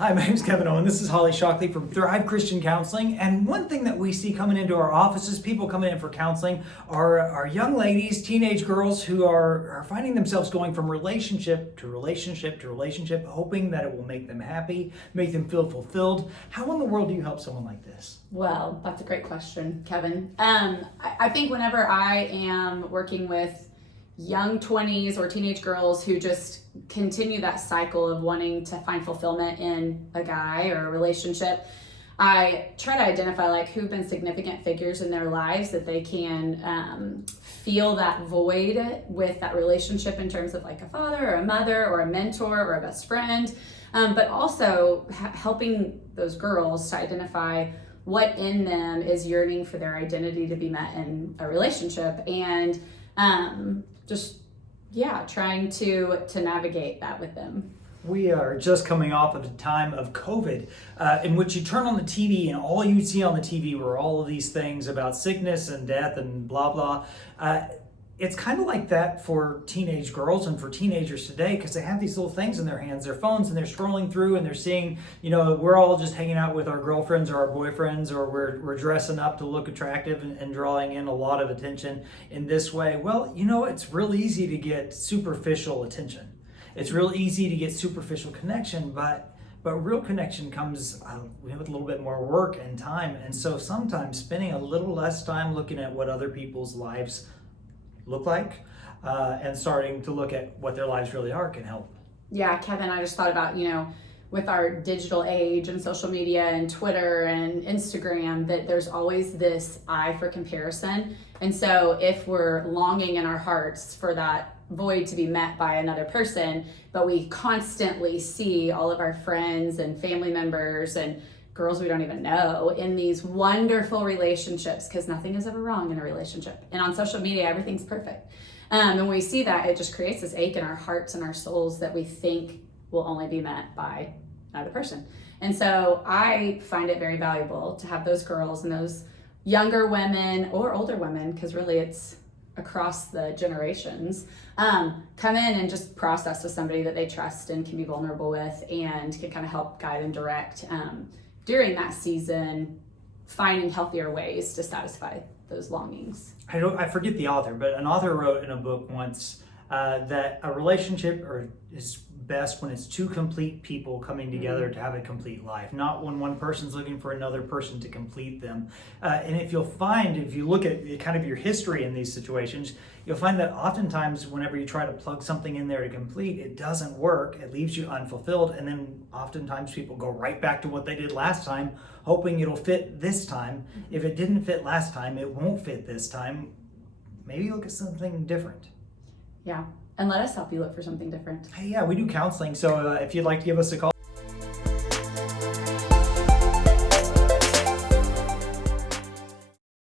Hi, my name is Kevon Owen. This is Holly Shockley from Thrive Christian Counseling. And one thing that we see coming into our offices, people coming in for counseling, are young ladies, teenage girls who are finding themselves going from relationship to relationship to relationship, hoping that it will make them happy, make them feel fulfilled. How in the world do you help someone like this? Well, that's a great question, Kevin. I think whenever I am working with young 20s or teenage girls who just continue that cycle of wanting to find fulfillment in a guy or a relationship, I try to identify like who've been significant figures in their lives that they can feel that void with that relationship in terms of like a father or a mother or a mentor or a best friend, but also helping those girls to identify what in them is yearning for their identity to be met in a relationship, and trying to navigate that with them. We are just coming off of a time of COVID in which you turn on the TV and all you see on the TV were all of these things about sickness and death and blah, blah. It's kind of like that for teenage girls and for teenagers today, because they have these little things in their hands, their phones, and they're scrolling through and they're seeing, we're all just hanging out with our girlfriends or our boyfriends, or we're dressing up to look attractive and drawing in a lot of attention in this way. Well, it's real easy to get superficial attention. It's real easy to get superficial connection, but real connection comes with a little bit more work and time. And so sometimes spending a little less time looking at what other people's lives look like and starting to look at what their lives really are can help. Yeah, Kevin, I just thought about, with our digital age and social media and Twitter and Instagram, that there's always this eye for comparison. And so if we're longing in our hearts for that void to be met by another person, but we constantly see all of our friends and family members and girls we don't even know in these wonderful relationships, because nothing is ever wrong in a relationship. And on social media, everything's perfect. And when we see that, it just creates this ache in our hearts and our souls that we think will only be met by another person. And so I find it very valuable to have those girls and those younger women or older women, because really it's across the generations, come in and just process with somebody that they trust and can be vulnerable with and can kind of help guide and direct during that season, finding healthier ways to satisfy those longings. I forget the author, but an author wrote in a book once that a relationship is best when it's two complete people coming together to have a complete life, not when one person's looking for another person to complete them. And if you look at kind of your history in these situations, you'll find that oftentimes whenever you try to plug something in there to complete, it doesn't work. It leaves you unfulfilled. And then oftentimes people go right back to what they did last time, hoping it'll fit this time. If it didn't fit last time, it won't fit this time. Maybe look at something different. Yeah. And let us help you look for something different. Hey, yeah, we do counseling. So if you'd like to give us a call,